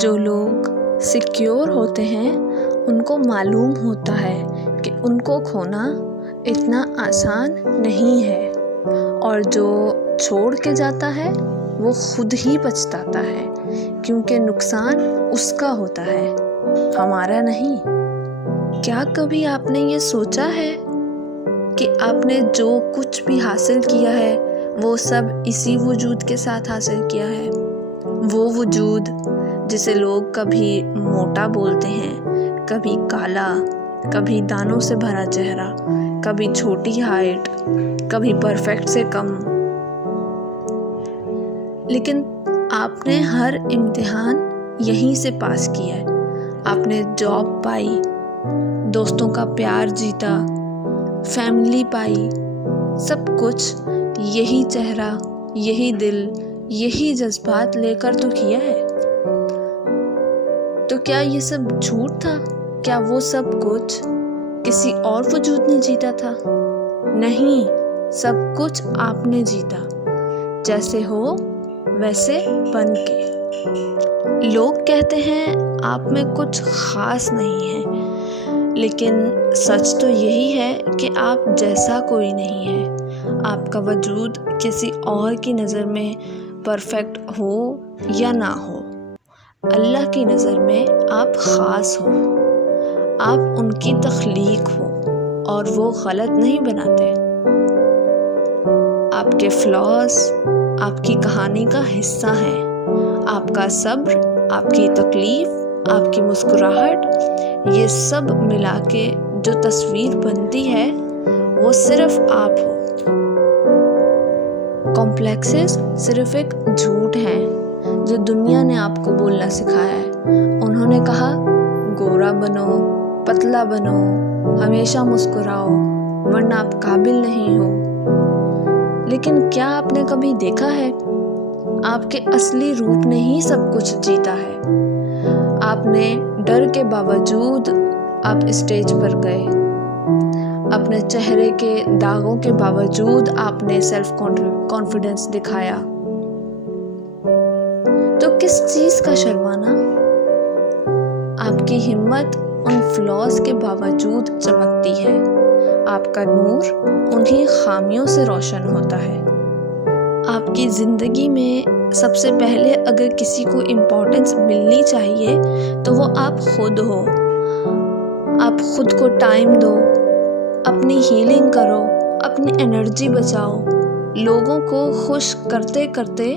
جو لوگ سیکیور ہوتے ہیں ان کو معلوم ہوتا ہے کہ ان کو کھونا اتنا آسان نہیں ہے، اور جو چھوڑ کے جاتا ہے وہ خود ہی پچھتاتا ہے، کیونکہ نقصان اس کا ہوتا ہے، ہمارا نہیں۔ کیا کبھی آپ نے یہ سوچا ہے کہ آپ نے جو کچھ بھی حاصل کیا ہے وہ سب اسی وجود کے ساتھ حاصل کیا ہے؟ وہ وجود جسے لوگ کبھی موٹا بولتے ہیں، کبھی کالا، کبھی دانوں سے بھرا چہرہ، کبھی چھوٹی ہائٹ، کبھی پرفیکٹ سے کم۔ لیکن آپ نے ہر امتحان یہیں سے پاس کیا ہے۔ آپ نے جاب پائی، دوستوں کا پیار جیتا، فیملی پائی، سب کچھ یہی چہرہ، یہی دل، یہی جذبات لے کر تو کیا ہے۔ تو کیا یہ سب جھوٹ تھا؟ کیا وہ سب کچھ کسی اور وجود نے جیتا تھا؟ نہیں، سب کچھ آپ نے جیتا، جیسے ہو ویسے بن کے۔ لوگ کہتے ہیں آپ میں کچھ خاص نہیں ہے، لیکن سچ تو یہی ہے کہ آپ جیسا کوئی نہیں ہے۔ آپ کا وجود کسی اور کی نظر میں پرفیکٹ ہو یا نہ ہو، اللہ کی نظر میں آپ خاص ہو۔ آپ ان کی تخلیق ہو اور وہ غلط نہیں بناتے۔ آپ کے فلاز آپ کی کہانی کا حصہ ہیں۔ آپ کا صبر، آپ کی تکلیف، آپ کی مسکراہٹ، یہ سب ملا کے جو تصویر بنتی ہے وہ صرف آپ ہو۔ کمپلیکسز صرف ایک جھوٹ ہے جو دنیا نے آپ کو بولنا سکھایا ہے۔ انہوں نے کہا گورا بنو، پتلا بنو، ہمیشہ مسکراؤ، ورنہ آپ قابل نہیں ہو۔ لیکن کیا آپ نے کبھی دیکھا ہے آپ کے اصلی روپ نے ہی سب کچھ جیتا ہے؟ آپ نے ڈر کے باوجود آپ اسٹیج پر گئے، اپنے چہرے کے داغوں کے باوجود آپ نے سیلف کانفیڈنس دکھایا۔ تو کس چیز کا شرمانا؟ آپ کی ہمت ان فلاز کے باوجود چمکتی ہے۔ آپ کا نور انہی خامیوں سے روشن ہوتا ہے۔ آپ کی زندگی میں سب سے پہلے اگر کسی کو امپورٹنس ملنی چاہیے تو وہ آپ خود ہو۔ آپ خود کو ٹائم دو، اپنی ہیلنگ کرو، اپنی انرجی بچاؤ۔ لوگوں کو خوش کرتے کرتے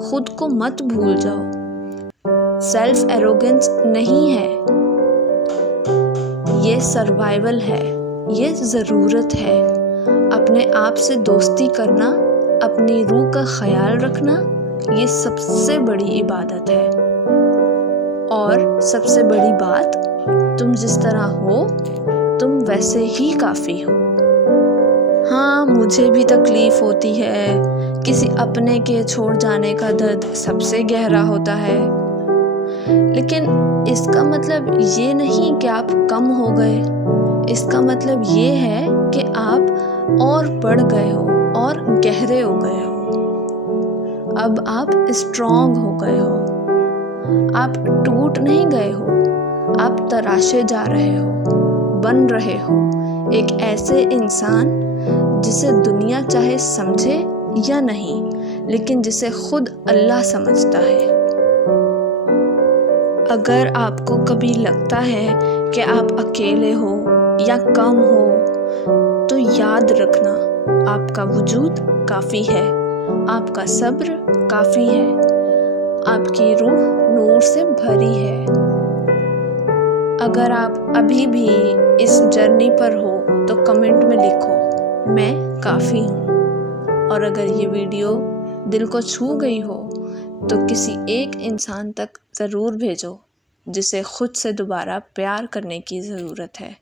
خود کو مت بھول جاؤ۔ سیلف ایروگنس نہیں ہے، یہ سروائیول ہے، یہ ضرورت ہے۔ اپنے آپ سے دوستی کرنا، اپنی روح کا خیال رکھنا، یہ سب سے بڑی عبادت ہے۔ اور سب سے بڑی بات، تم جس طرح ہو تم ویسے ہی کافی ہو۔ ہاں، مجھے بھی تکلیف ہوتی ہے، کسی اپنے کے چھوڑ جانے کا درد سب سے گہرا ہوتا ہے، لیکن اس کا مطلب یہ نہیں کہ آپ کم ہو گئے۔ اس کا مطلب یہ ہے کہ آپ اور بڑھ گئے ہو اور گہرے ہو گئے ہو۔ اب آپ اسٹرانگ ہو گئے ہو۔ آپ ٹوٹ نہیں گئے ہو، آپ تراشے جا رہے ہو، بن رہے ہو ایک ایسے انسان جسے دنیا چاہے سمجھے یا نہیں، لیکن جسے خود اللہ سمجھتا ہے۔ اگر آپ کو کبھی لگتا ہے کہ آپ اکیلے ہو یا کم ہو تو یاد رکھنا، آپ کا وجود کافی ہے، آپ کا صبر کافی ہے، آپ کی روح نور سے بھری ہے۔ اگر آپ ابھی بھی اس جرنی پر ہو تو کمنٹ میں لکھو میں کافی ہوں، اور اگر یہ ویڈیو دل کو چھو گئی ہو تو کسی ایک انسان تک ضرور بھیجو جسے خود سے دوبارہ پیار کرنے کی ضرورت ہے۔